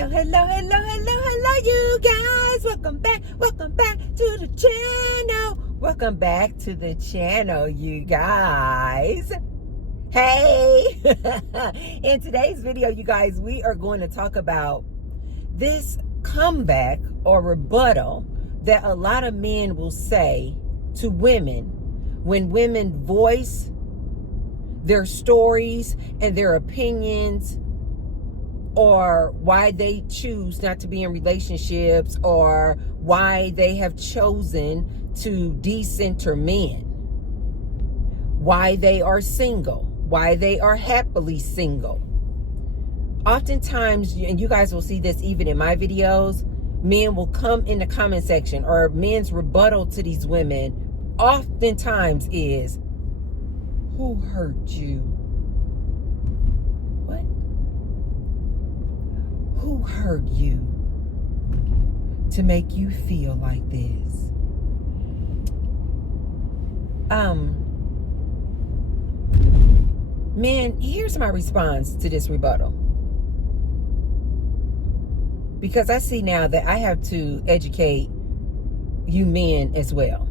Hello, you guys. Welcome back to the channel. Welcome back to the channel, you guys. Hey, in today's video, you guys, we are going to talk about this comeback or rebuttal that a lot of men will say to women when women voice their stories and their opinions, or why they choose not to be in relationships, or why they have chosen to decenter men, why they are single, why they are happily single. Oftentimes, and you guys will see this even in my videos, men will come in the comment section, or men's rebuttal to these women oftentimes is, who hurt you? What? Who hurt you to make you feel like this? Men, here's my response to this rebuttal. Because I see now that I have to educate you men as well.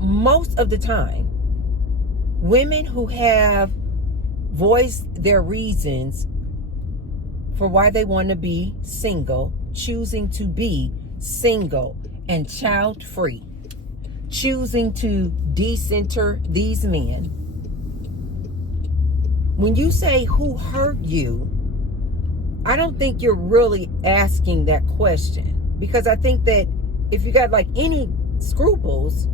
Most of the time, women who have voiced their reasons for why they want to be single, choosing to be single and child-free, choosing to decenter these men. When you say who hurt you, I don't think you're really asking that question, because I think that if you got like any scruples,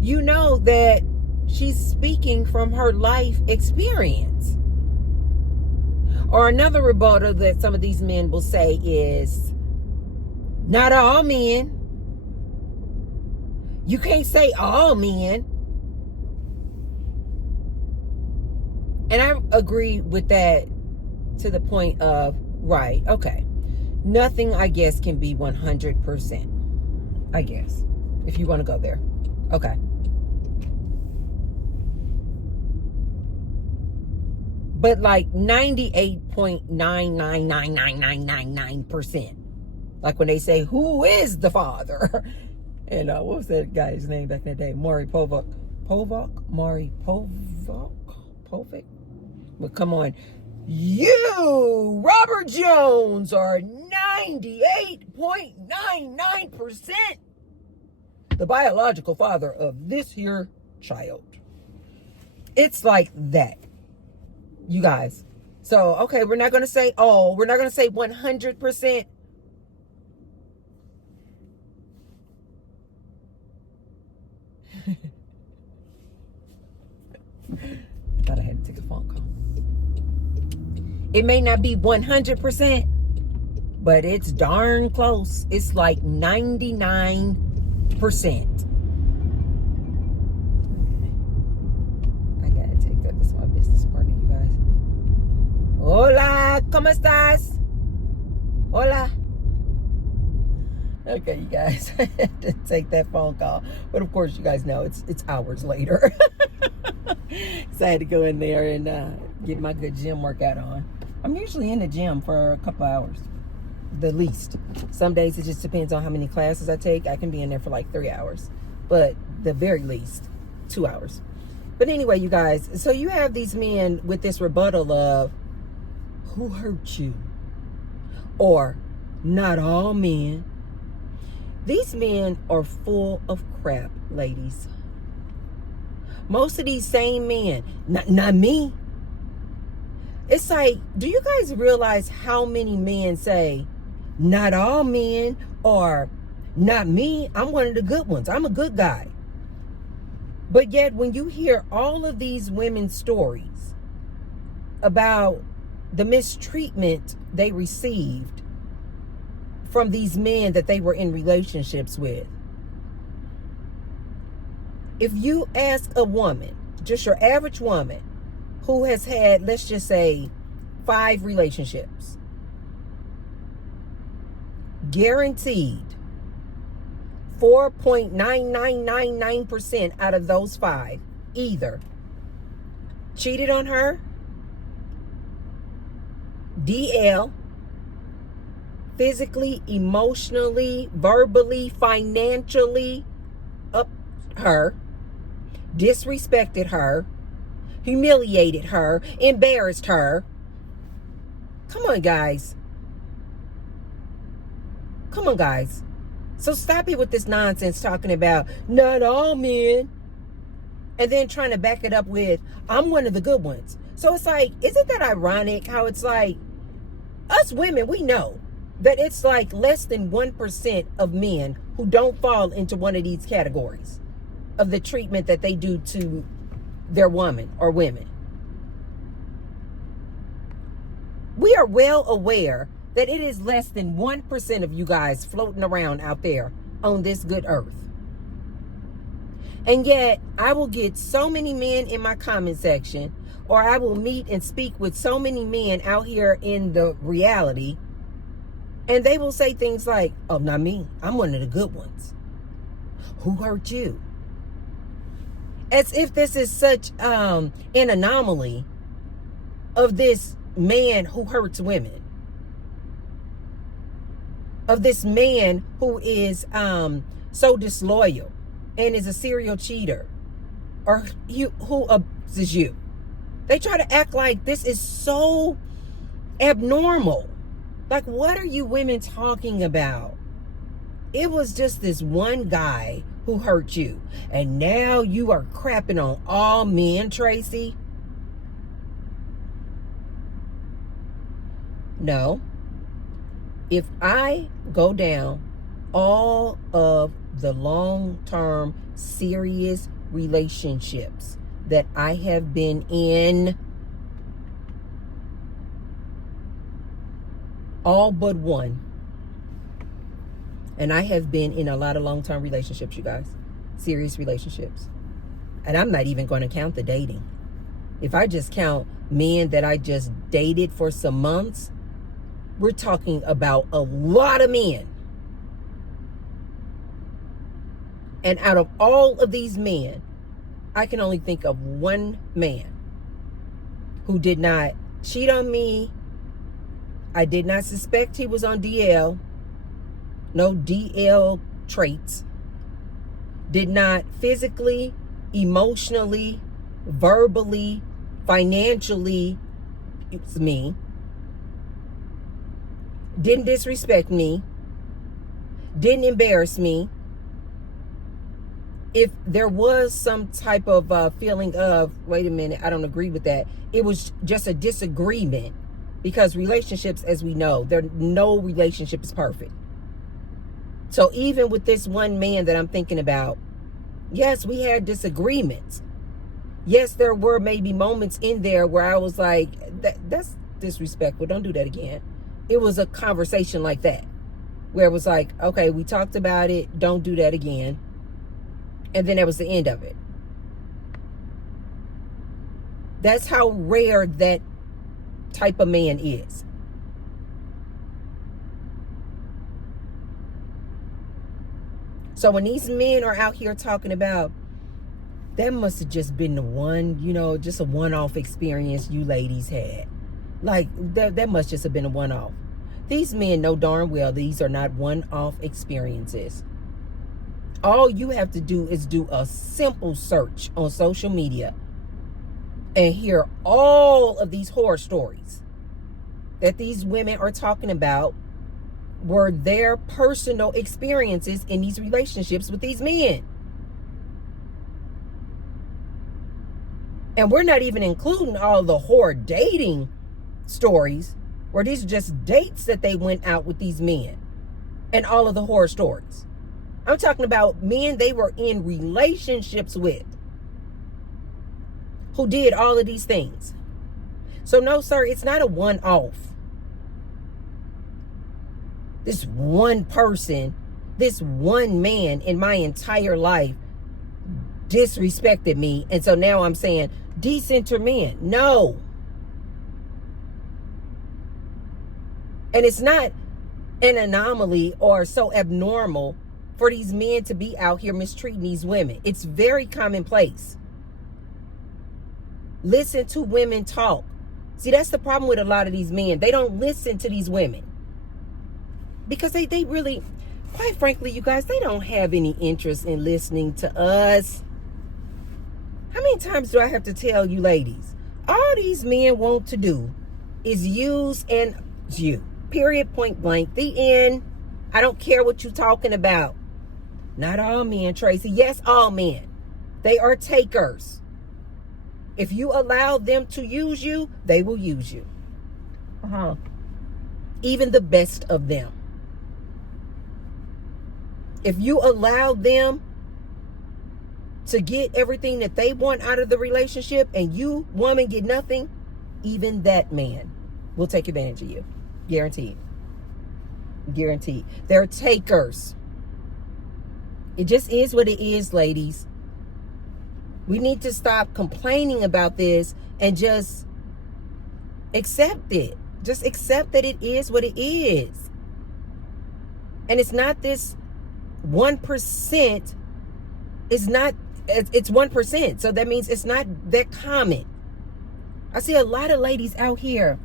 you know that she's speaking from her life experience. Or another rebuttal that some of these men will say is, not all men. You can't say all men. And I agree with that to the point of, right, okay. Nothing, I guess, can be 100%. I guess, if you want to go there. Okay. But like 98.9999999%. Like when they say, who is the father? And what was that guy's name back in the day? Maury Povich. Maury Povich? But come on. You, Robert Jones, are 98.99% the biological father of this here child. It's like that, you guys. So, okay, we're not going to say all. We're not going to say 100%. I thought I had to take a phone call. It may not be 100%, but it's darn close. It's like 99%. I gotta take that. That's my business partner, you guys. Hola, ¿cómo estás? Hola. Okay, you guys, I had to take that phone call. But of course, you guys know it's hours later. So I had to go in there and get my good gym workout on. I'm usually in the gym for a couple hours, the least. Some days it just depends on how many classes I take. I can be in there for like 3 hours, but the very least 2 hours. But anyway, you guys, so you have these men with this rebuttal of, who hurt you? Or, not all men. These men are full of crap, ladies. Most of these same men, not me. It's like, do you guys realize how many men say, not all men, or not me, I'm one of the good ones, I'm a good guy. But yet when you hear all of these women's stories about the mistreatment they received from these men that they were in relationships with, if you ask a woman, just your average woman, who has had, let's just say, 5 relationships, guaranteed 4.9999% out of those 5 either cheated on her, DL, physically, emotionally, verbally, financially, up her, disrespected her, humiliated her, embarrassed her. Come on, guys. Come on, guys. So stop it with this nonsense talking about not all men, and then trying to back it up with, I'm one of the good ones. So it's like, isn't that ironic how it's like, us women, we know that it's like less than 1% of men who don't fall into one of these categories of the treatment that they do to their woman or women. We are well aware that it is less than 1% of you guys floating around out there on this good earth. And yet, I will get so many men in my comment section, or I will meet and speak with so many men out here in the reality, and they will say things like, oh, not me. I'm one of the good ones. Who hurt you? As if this is such an anomaly of this man who hurts women. Of this man who is so disloyal and is a serial cheater, or who abuses you. They try to act like this is so abnormal. Like, what are you women talking about? It was just this one guy who hurt you, and now you are crapping on all men, Tracy. No. If I go down all of the long-term serious relationships that I have been in, all but one, and I have been in a lot of long-term relationships, you guys, serious relationships, and I'm not even going to count the dating. If I just count men that I just dated for some months, we're talking about a lot of men. And out of all of these men, I can only think of one man who did not cheat on me. I did not suspect he was on DL. No DL traits. Did not physically, emotionally, verbally, financially, it's me. Didn't disrespect me. Didn't embarrass me. If there was some type of feeling of, wait a minute, I don't agree with that, it was just a disagreement, because relationships, as we know, no relationship is perfect. So even with this one man that I'm thinking about, yes, we had disagreements. Yes, there were maybe moments in there where I was like, that's disrespectful. Don't do that again. It was a conversation like that, where it was like, okay, we talked about it. Don't do that again. And then that was the end of it. That's how rare that type of man is. So when these men are out here talking about, that must have just been the one, just a one-off experience you ladies had. Like, that must just have been a one-off. These men know darn well these are not one-off experiences. All you have to do is do a simple search on social media and hear all of these horror stories that these women are talking about were their personal experiences in these relationships with these men. And we're not even including all the horror dating stories, where these are just dates that they went out with these men, and all of the horror stories. I'm talking about men they were in relationships with who did all of these things. So no, sir, it's not a one-off. This one person, this one man in my entire life disrespected me. And so now I'm saying, decenter men. No. And it's not an anomaly or so abnormal for these men to be out here mistreating these women. It's very commonplace. Listen to women talk. See, that's the problem with a lot of these men. They don't listen to these women. Because they really, quite frankly, you guys, they don't have any interest in listening to us. How many times do I have to tell you ladies? All these men want to do is use and you. Period, point blank. The end. I don't care what you're talking about. Not all men, Tracy. Yes, all men. They are takers. If you allow them to use you, they will use you. Even the best of them. If you allow them to get everything that they want out of the relationship and you, woman, get nothing, even that man will take advantage of you. Guaranteed. Guaranteed. They're takers. It just is what it is, ladies. We need to stop complaining about this and just accept it. Just accept that it is what it is. And it's not this 1%. It's 1%. So that means it's not that common. I see a lot of ladies out here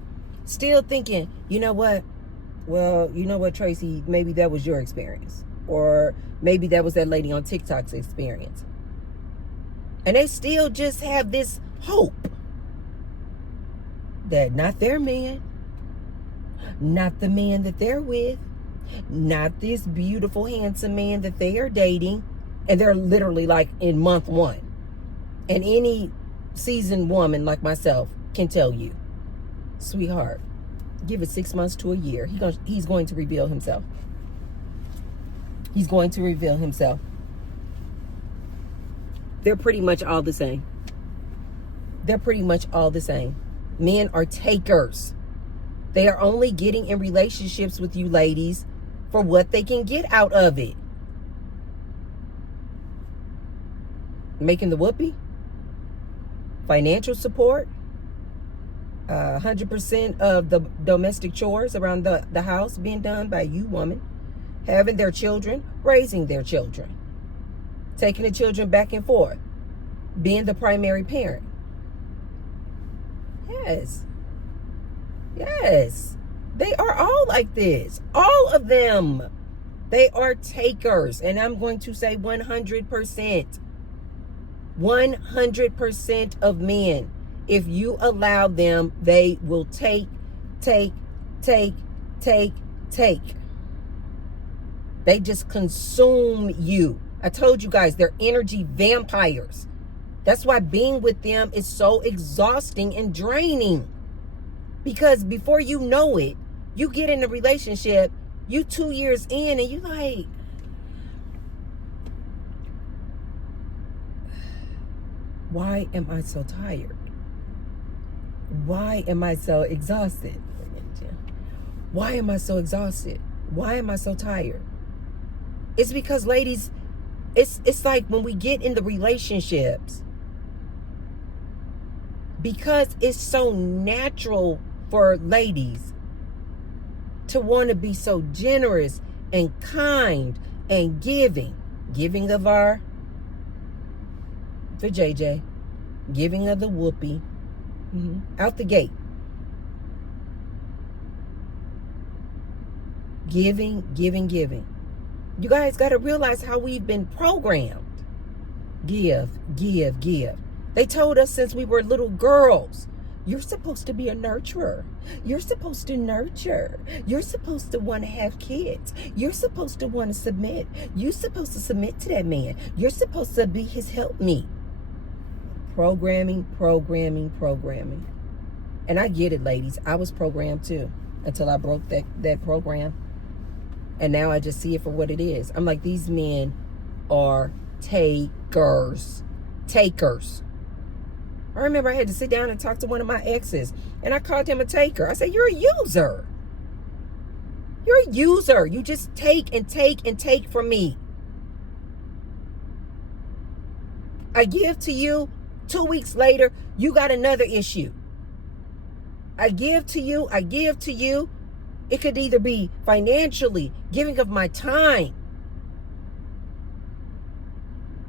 still thinking, you know what? Well, you know what, Tracy? Maybe that was your experience. Or maybe that was that lady on TikTok's experience. And they still just have this hope that not their man, not the man that they're with, not this beautiful, handsome man that they are dating, and they're literally like in month 1. And any seasoned woman like myself can tell you, sweetheart, give it 6 months to a year. He's going to reveal himself. He's going to reveal himself. They're pretty much all the same. They're pretty much all the same. Men are takers. They are only getting in relationships with you ladies for what they can get out of it. Making the whoopee, financial support, 100% of the domestic chores around the house being done by you, woman, having their children, raising their children, taking the children back and forth, being the primary parent. Yes. Yes. They are all like this. All of them. They are takers. And I'm going to say 100%. 100% of men. If you allow them, they will take. They just consume you. I told you guys, they're energy vampires. That's why being with them is so exhausting and draining. Because before you know it, you get in a relationship, you 2 years in, and you like, why am I so tired? Why am I so exhausted? Why am I so exhausted? Why am I so tired? It's because, ladies, it's like when we get in the relationships, because it's so natural for ladies to want to be so generous and kind and giving of our, for JJ, giving of the whoopee, out the gate. Giving. You guys got to realize how we've been programmed. Give. They told us since we were little girls, you're supposed to be a nurturer. You're supposed to nurture. You're supposed to want to have kids. You're supposed to want to submit. You're supposed to submit to that man. You're supposed to be his helpmeet. Programming. And I get it, ladies. I was programmed too until I broke that program. And now I just see it for what it is. I'm like, these men are takers. I remember I had to sit down and talk to one of my exes, and I called him a taker. I said, you're a user. You're a user. You just take from me. I give to you. 2 weeks later, you got another issue. I give to you. It could either be financially, giving of my time.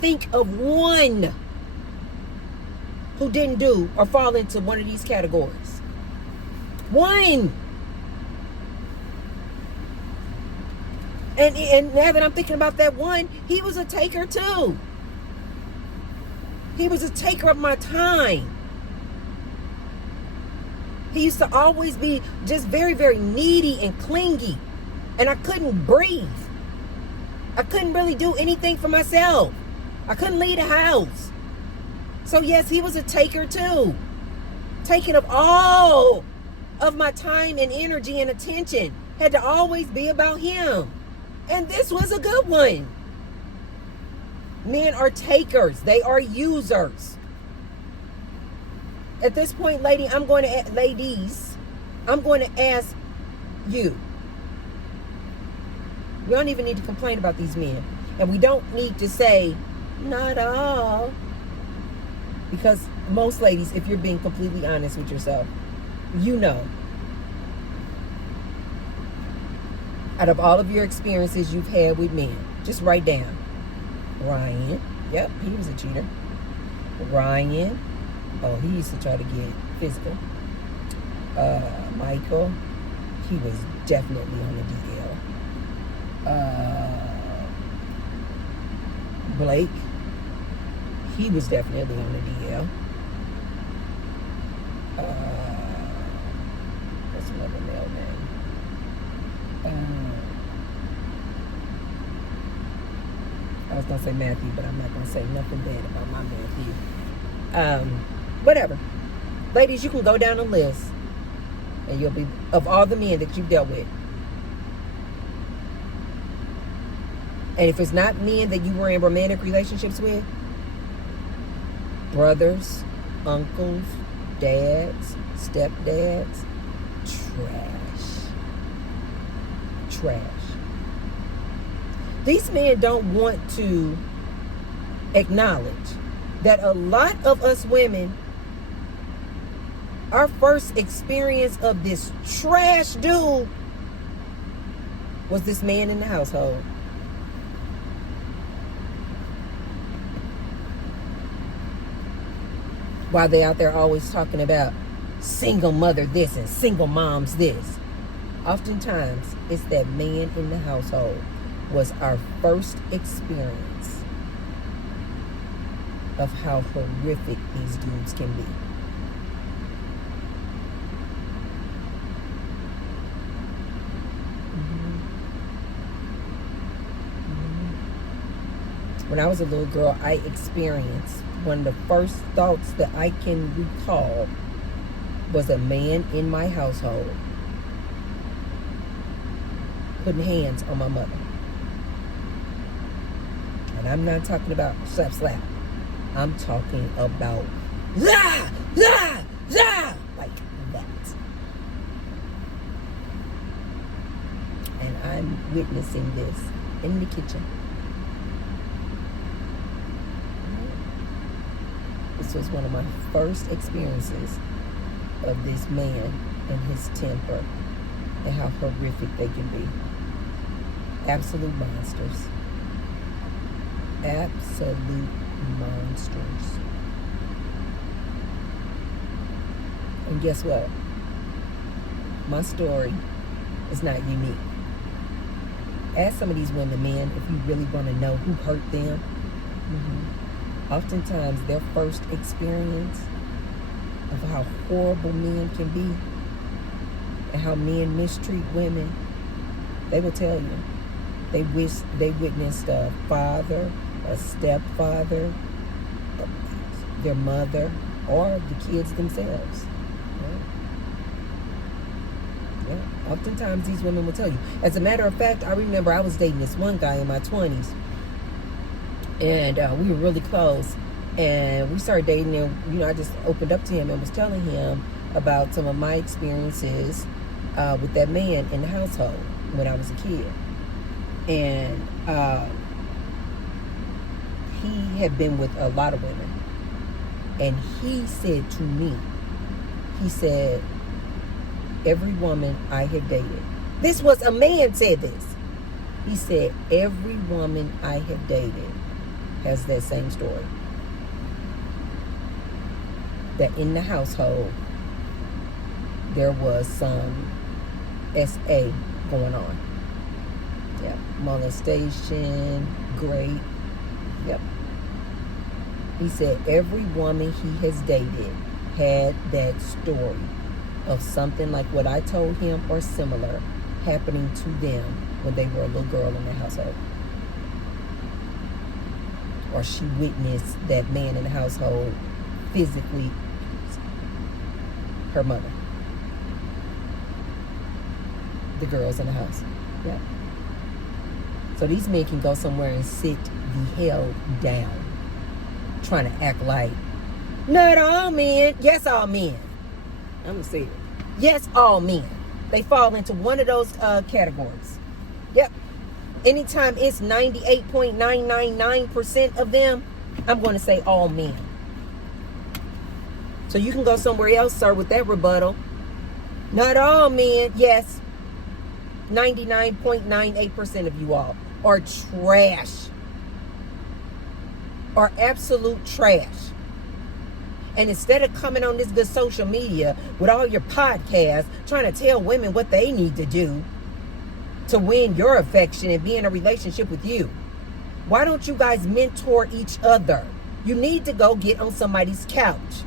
think of one who didn't do or fall into one of these categories. One. And now that I'm thinking about that one, he was a taker too. He was a taker of my time. He used to always be just very, very needy and clingy. And I couldn't breathe. I couldn't really do anything for myself. I couldn't leave the house. So yes, he was a taker too. Taking of all of my time and energy and attention. Had to always be about him. And this was a good one. Men are takers. They are users. At this point, ladies, I'm going to ask you. We don't even need to complain about these men. And we don't need to say, not all. Because most ladies, if you're being completely honest with yourself, you know. Out of all of your experiences you've had with men, just write down. Ryan, yep, he was a cheater. Ryan, oh, he used to try to get physical. Michael, he was definitely on the DL. Blake, he was definitely on the DL. What's another male name? I was going to say Matthew, but I'm not going to say nothing bad about my Matthew. Whatever. Ladies, you can go down a list, and you'll be, of all the men that you've dealt with. And if it's not men that you were in romantic relationships with, brothers, uncles, dads, stepdads, trash. These men don't want to acknowledge that a lot of us women, our first experience of this trash dude was this man in the household. While they out there always talking about single mother this and single moms this. Oftentimes, it's that man in the household was our first experience of how horrific these dudes can be. When I was a little girl, I experienced one of the first thoughts that I can recall was a man in my household putting hands on my mother. And I'm not talking about slap slap. I'm talking about la la la like that. And I'm witnessing this in the kitchen. This was one of my first experiences of this man and his temper and how horrific they can be. Absolute monsters. Absolute monsters. And guess what? My story is not unique. Ask some of these women, men, if you really want to know who hurt them. Oftentimes, their first experience of how horrible men can be and how men mistreat women, they will tell you. They witnessed a father, a stepfather, their mother, or the kids themselves. Yeah. Oftentimes, these women will tell you. As a matter of fact, I remember I was dating this one guy in my 20s. And we were really close, and we started dating, and I just opened up to him and was telling him about some of my experiences with that man in the household when I was a kid. And he had been with a lot of women, and he said to me, he said, every woman I had dated, this was a man said this, he said, every woman I have dated has that same story. That in the household, there was some SA going on. Yep. Molestation, rape. Yep. He said every woman he has dated had that story of something like what I told him or similar happening to them when they were a little girl in the household. Or she witnessed that man in the household physically her mother. The girls in the house. Yep. So these men can go somewhere and sit the hell down, trying to act like, not all men. Yes, all men. I'm going to say it. Yes, all men. They fall into one of those categories. Yep. Anytime it's 98.999% of them, I'm going to say all men. So you can go somewhere else, sir, with that rebuttal. Not all men. Yes. 99.98% of you all are trash. Are absolute trash. And instead of coming on this good social media with all your podcasts trying to tell women what they need to do to win your affection and be in a relationship with you, why don't you guys mentor each other? You need to go get on somebody's couch.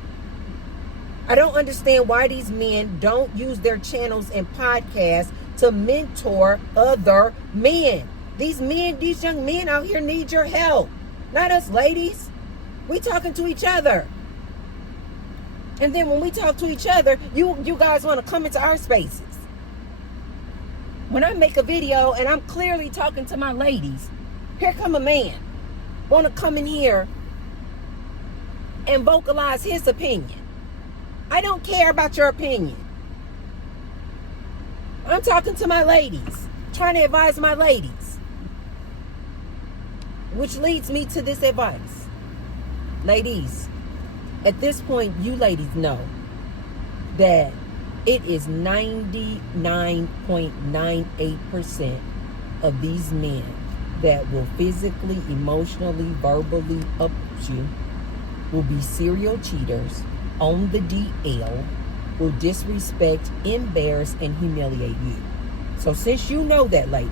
I don't understand why these men don't use their channels and podcasts to mentor other men. These men, these young men out here need your help. Not us ladies. We talking to each other. And then when we talk to each other, you guys want to come into our spaces. When I make a video and I'm clearly talking to my ladies, here come a man. Want to come in here and vocalize his opinion. I don't care about your opinion. I'm talking to my ladies, trying to advise my ladies. Which leads me to this advice. Ladies, at this point, you ladies know that it is 99.98% of these men that will physically, emotionally, verbally up you, will be serial cheaters, on the DL, will disrespect, embarrass, and humiliate you. So since you know that, ladies,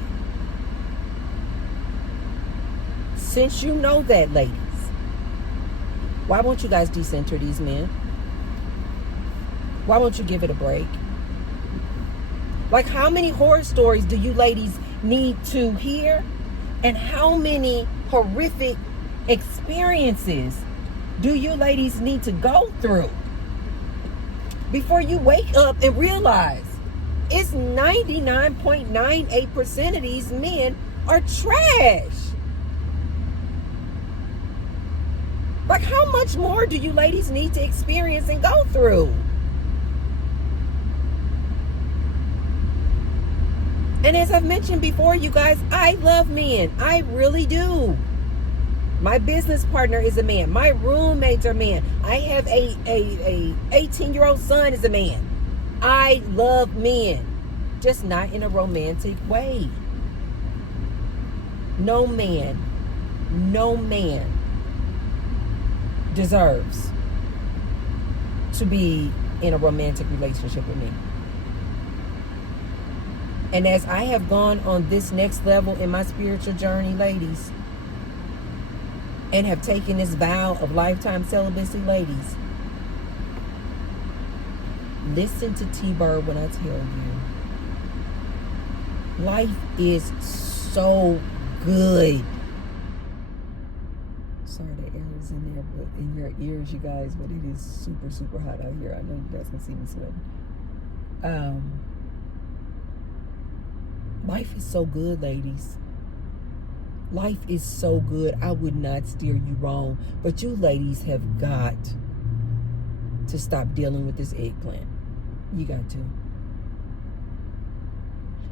why won't you guys decenter these men? Why won't you give it a break? Like, how many horror stories do you ladies need to hear? And how many horrific experiences do you ladies need to go through before you wake up and realize it's 99.98% of these men are trash? Like, how much more do you ladies need to experience and go through? And as I've mentioned before, you guys, I love men. I really do. My business partner is a man. My roommates are men. I have a 18-year-old son is a man. I love men, just not in a romantic way. No man deserves to be in a romantic relationship with me. And as I have gone on this next level in my spiritual journey, ladies, and have taken this vow of lifetime celibacy, ladies, listen to T-Bird when I tell you, life is so good. Sorry, the air is in there, but in your ears, you guys, but it is super, super hot out here. I know you guys can see me sweating. Life is so good, ladies. Life is so good. I would not steer you wrong. But you ladies have got to stop dealing with this eggplant. You got to.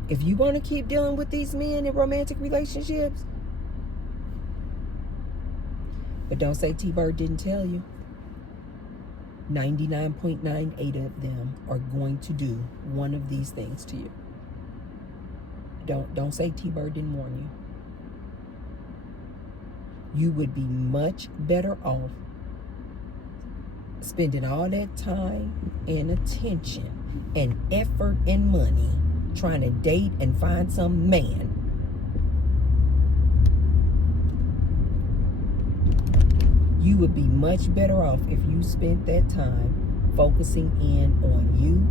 If you want to keep dealing with these men in romantic relationships, but don't say T-Bird didn't tell you. 99.98 of them are going to do one of these things to you. Don't say T-Bird didn't warn you. You would be much better off spending all that time and attention and effort and money trying to date and find some man. You would be much better off if you spent that time focusing in on you,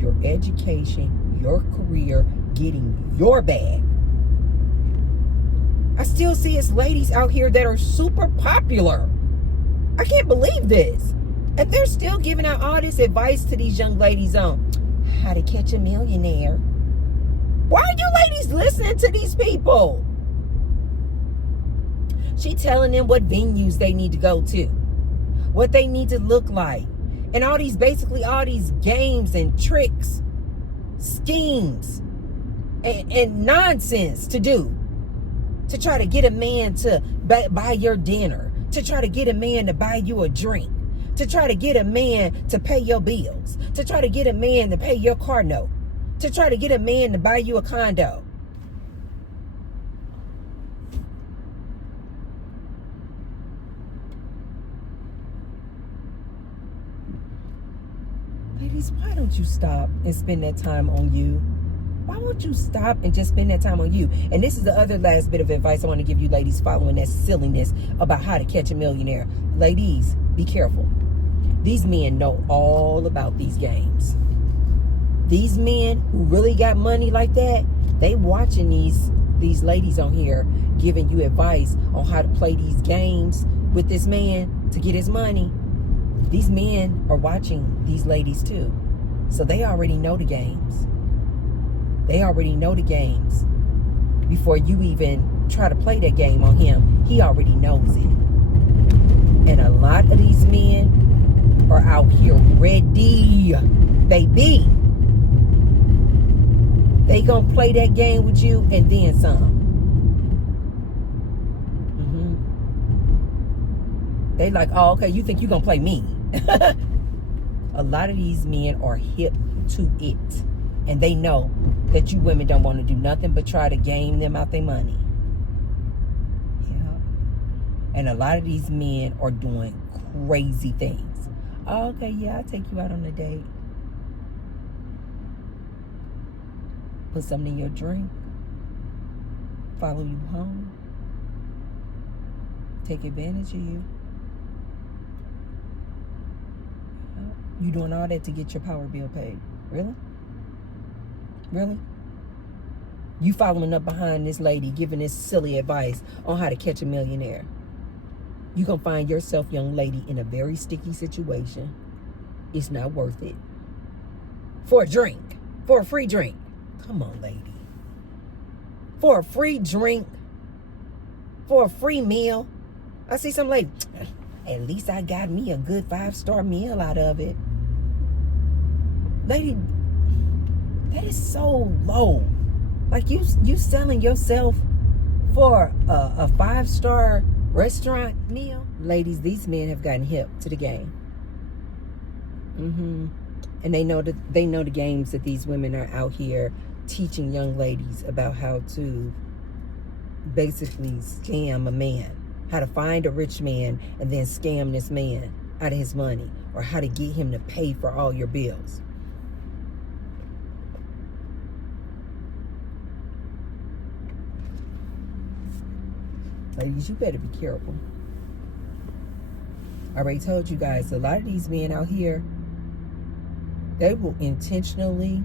your education, your career, getting your bag. I still see us ladies out here that are super popular. I can't believe this. And they're still giving out all this advice to these young ladies on how to catch a millionaire. Why are you ladies listening to these people? She telling them what venues they need to go to, what they need to look like, and all these games and tricks, schemes, and nonsense to do to try to get a man to buy your dinner, to try to get a man to buy you a drink, to try to get a man to pay your bills, to try to get a man to pay your car note, to try to get a man to buy you a condo. Ladies, why don't you stop and spend that time on you? Why won't you stop and just spend that time on you? And this is the other last bit of advice I want to give you ladies following that silliness about how to catch a millionaire. Ladies, be careful. These men know all about these games. These men who really got money like that, they watching these ladies on here giving you advice on how to play these games with this man to get his money. These men are watching these ladies too. So they already know the games. They already know the games. Before you even try to play that game on him, he already knows it. And a lot of these men are out here ready, baby. They gonna play that game with you and then some. They like, oh, okay, you think you gonna play me. A lot of these men are hip to it. And they know that you women don't want to do nothing but try to game them out their money. Yeah. And a lot of these men are doing crazy things. Oh, okay, yeah, I'll take you out on a date. Put something in your drink. Follow you home. Take advantage of you. You doing all that to get your power bill paid. Really? Really? You following up behind this lady giving this silly advice on how to catch a millionaire. You're going to find yourself, young lady, in a very sticky situation. It's not worth it. For a drink. For a free drink. Come on, lady. For a free drink. For a free meal. I see some lady, at least I got me a good 5-star meal out of it. Lady, that is so low. Like you selling yourself for a 5-star restaurant meal. Ladies, these men have gotten hip to the game. And they know the games that these women are out here teaching young ladies about how to basically scam a man, how to find a rich man and then scam this man out of his money, or how to get him to pay for all your bills. Ladies, you better be careful. I already told you guys, a lot of these men out here, they will intentionally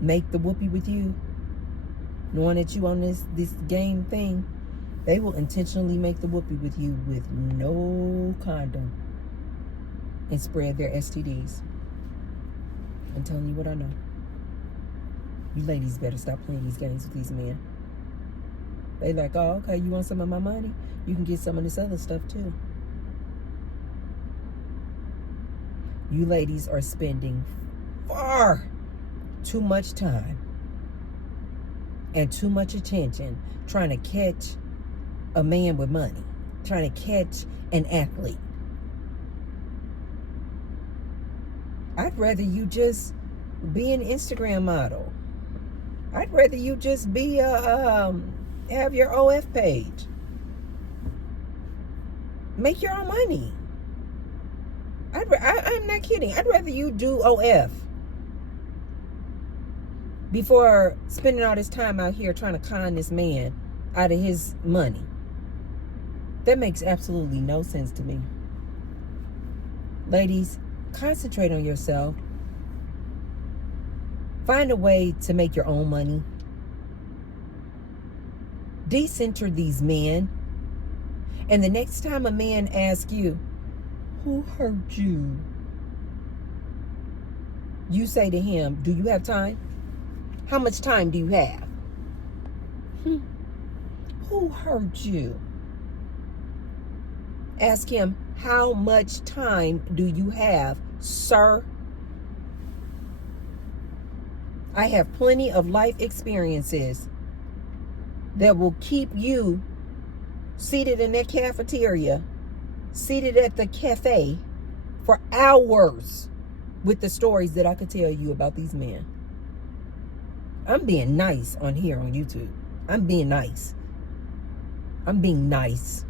make the whoopee with you, knowing that you on this game thing. They will intentionally make the whoopee with you with no condom and spread their STDs. I'm telling you what I know. You ladies better stop playing these games with these men. They like, oh, okay, you want some of my money? You can get some of this other stuff too. You ladies are spending far too much time and too much attention trying to catch a man with money, trying to catch an athlete. I'd rather you just be an Instagram model. I'd rather you just be have your OF page. Make your own money. I'm not kidding. I'd rather you do OF before spending all this time out here trying to con this man out of his money. That makes absolutely no sense to me. Ladies, concentrate on yourself. Find a way to make your own money. Decenter these men. And the next time a man asks you, who hurt you? You say to him, do you have time? How much time do you have? Who hurt you? Ask him, how much time do you have, sir? I have plenty of life experiences that will keep you seated in that cafeteria, seated at the cafe for hours with the stories that I could tell you about these men. I'm being nice on here on YouTube. I'm being nice. I'm being nice.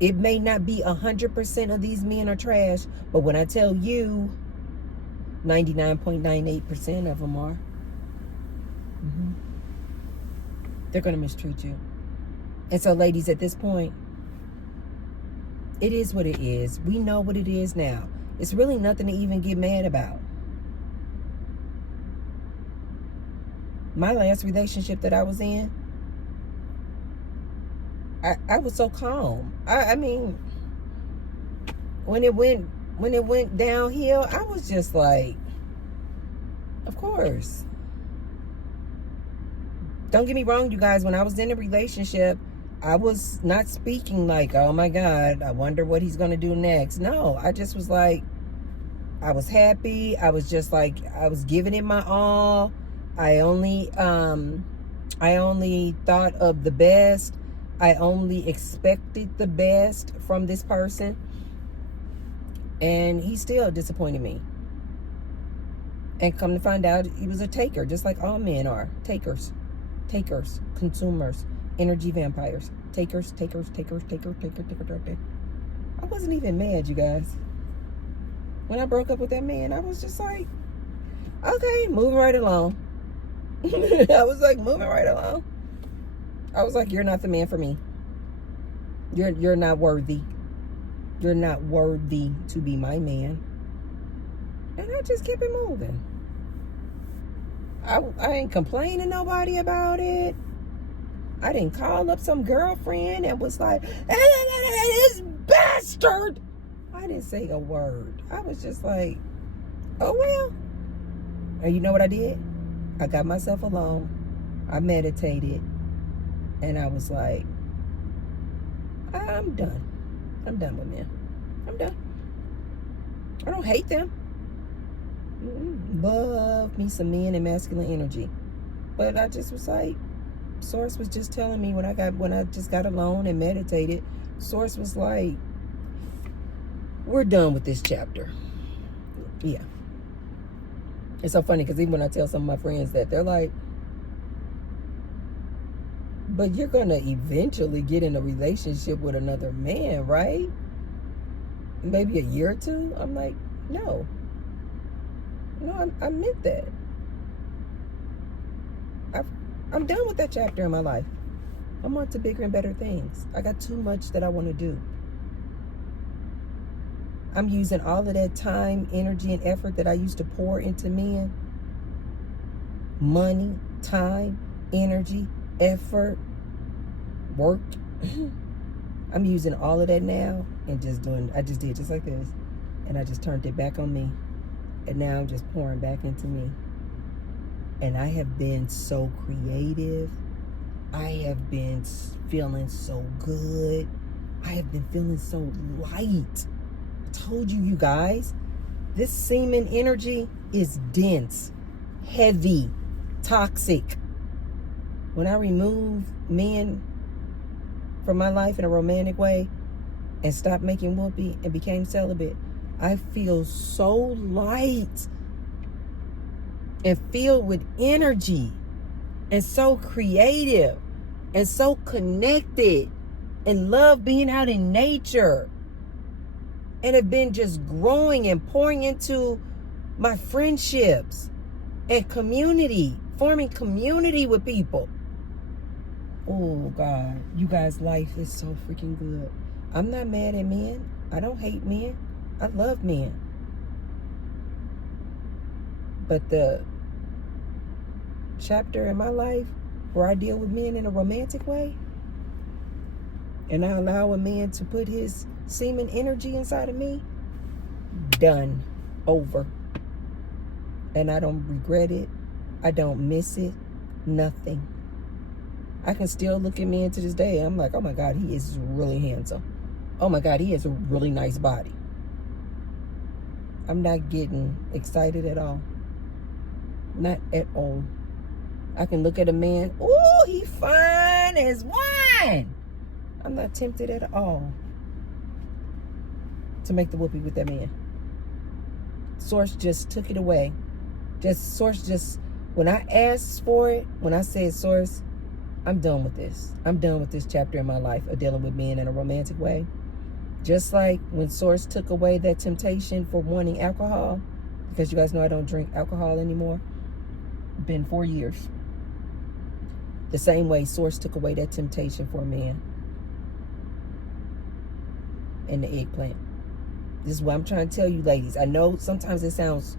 It may not be 100% of these men are trash, but when I tell you 99.98% of them are, they're going to mistreat you. And so, ladies, at this point, it is what it is. We know what it is now. It's really nothing to even get mad about. My last relationship that I was in, I was so calm. I mean, when it went downhill, I was just like, of course. Don't get me wrong, you guys. When I was in a relationship, I was not speaking like, oh my God, I wonder what he's going to do next. No, I just was like, I was happy. I was just like, I was giving it my all. I only thought of the best. I only expected the best from this person. And he still disappointed me. And come to find out, he was a taker, just like all men are. Takers, consumers, energy vampires. Takers. I wasn't even mad, you guys. When I broke up with that man, I was just like, okay, moving right along. I was like, moving right along. I was like, you're not the man for me. You're not worthy. You're not worthy to be my man. And I just kept it moving. I ain't complaining nobody about it. I didn't call up some girlfriend and was like, this bastard. I didn't say a word. I was just like, oh well. And you know what I did? I got myself alone. I meditated. And I was like, I'm done. I'm done with men. I'm done. I don't hate them. Love me some men and masculine energy. But I just was like, Source was just telling me when I just got alone and meditated, Source was like, we're done with this chapter. Yeah. It's so funny because even when I tell some of my friends that, they're like, but you're going to eventually get in a relationship with another man, right? Maybe a year or two? I'm like, no. No, I meant that. I'm done with that chapter in my life. I'm on to bigger and better things. I got too much that I want to do. I'm using all of that time, energy, and effort that I used to pour into men. Money, time, energy, effort, work. I'm using all of that now and I just did just like this. And I just turned it back on me. And now I'm just pouring back into me. And I have been so creative. I have been feeling so good. I have been feeling so light. I told you guys, this semen energy is dense, heavy, toxic. When I remove men from my life in a romantic way and stopped making whoopee and became celibate, I feel so light and filled with energy and so creative. and so connected and love being out in nature, and have been just growing and pouring into my friendships and community, forming community with people. Oh God, you guys, life is so freaking good. I'm not mad at men. I don't hate men. I love men. But the chapter in my life where I deal with men in a romantic way, and I allow a man to put his semen energy inside of me, done. Over. And I don't regret it. I don't miss it. Nothing. I can still look at men to this day. I'm like, oh my God, he is really handsome. Oh my God, he has a really nice body. I'm not getting excited at all. Not at all. I can look at a man, oh, he fine as wine. I'm not tempted at all to make the whoopee with that man. Source just took it away. When I asked for it, when I said, Source, I'm done with this. I'm done with this chapter in my life of dealing with men in a romantic way. Just like when Source took away that temptation for wanting alcohol, because you guys know I don't drink alcohol anymore. Been 4 years. The same way Source took away that temptation for a man and the eggplant. This is what I'm trying to tell you, ladies. I know sometimes it sounds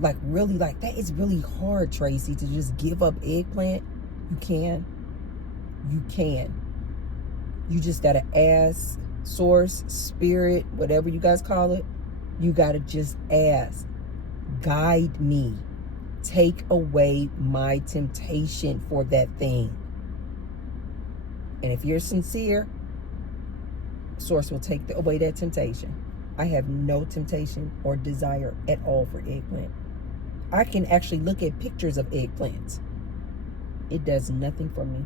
like really like that. It's really hard, Tracy, to just give up eggplant. You can. You can. You just got to ask Source, Spirit, whatever you guys call it. You got to just ask. Guide me. Take away my temptation for that thing. And if you're sincere, Source will take away that temptation. I have no temptation or desire at all for eggplant. I can actually look at pictures of eggplants. It does nothing for me.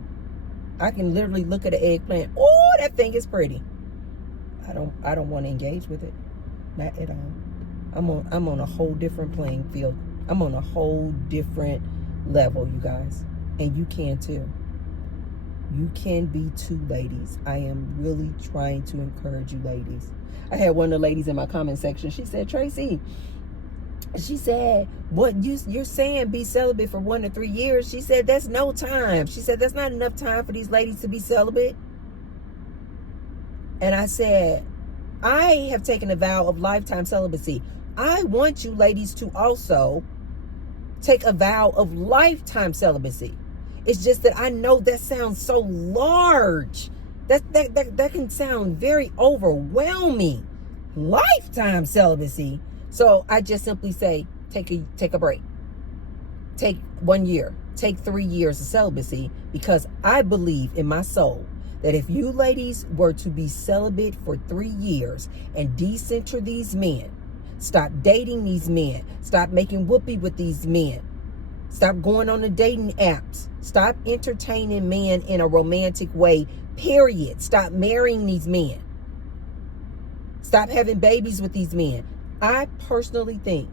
I can literally look at an eggplant. Oh, that thing is pretty. I don't want to engage with it. Not at all. I'm on a whole different playing field. I'm on a whole different level, you guys. And you can too. You can be too, ladies. I am really trying to encourage you, ladies. I had one of the ladies in my comment section. She said, Tracy, she said, what you're saying be celibate for 1 to 3 years. She said, that's no time. She said, that's not enough time for these ladies to be celibate. And I said, I have taken a vow of lifetime celibacy. I want you ladies to also take a vow of lifetime celibacy. It's just that I know that sounds so large. That can sound very overwhelming. Lifetime celibacy. So I just simply say, take a break. Take 1 year. Take 3 years of celibacy, because I believe in my soul that if you ladies were to be celibate for 3 years and decenter these men, stop dating these men, stop making whoopee with these men, stop going on the dating apps, stop entertaining men in a romantic way, period. Stop marrying these men. Stop having babies with these men. I personally think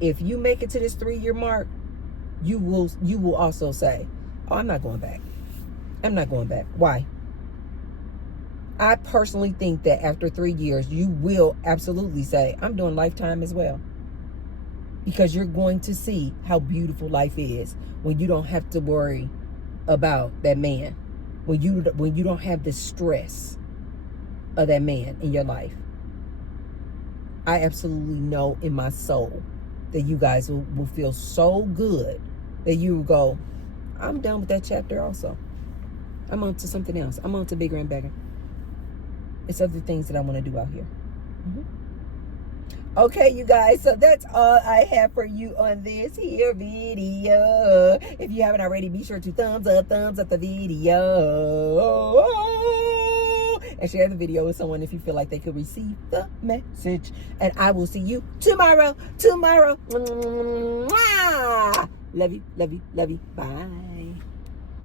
if you make it to this 3-year mark, you will also say, oh, I'm not going back. I'm not going back. Why? I personally think that after 3 years, you will absolutely say, I'm doing lifetime as well. Because you're going to see how beautiful life is when you don't have to worry about that man. When you don't have the stress of that man in your life. I absolutely know in my soul that you guys will feel so good that you will go, I'm done with that chapter also. I'm on to something else. I'm on to bigger and better. It's other things that I want to do out here. Okay, you guys, so that's all I have for you on this here video. If you haven't already, be sure to thumbs up the video. And share the video with someone if you feel like they could receive the message. And I will see you tomorrow. Love you. Bye.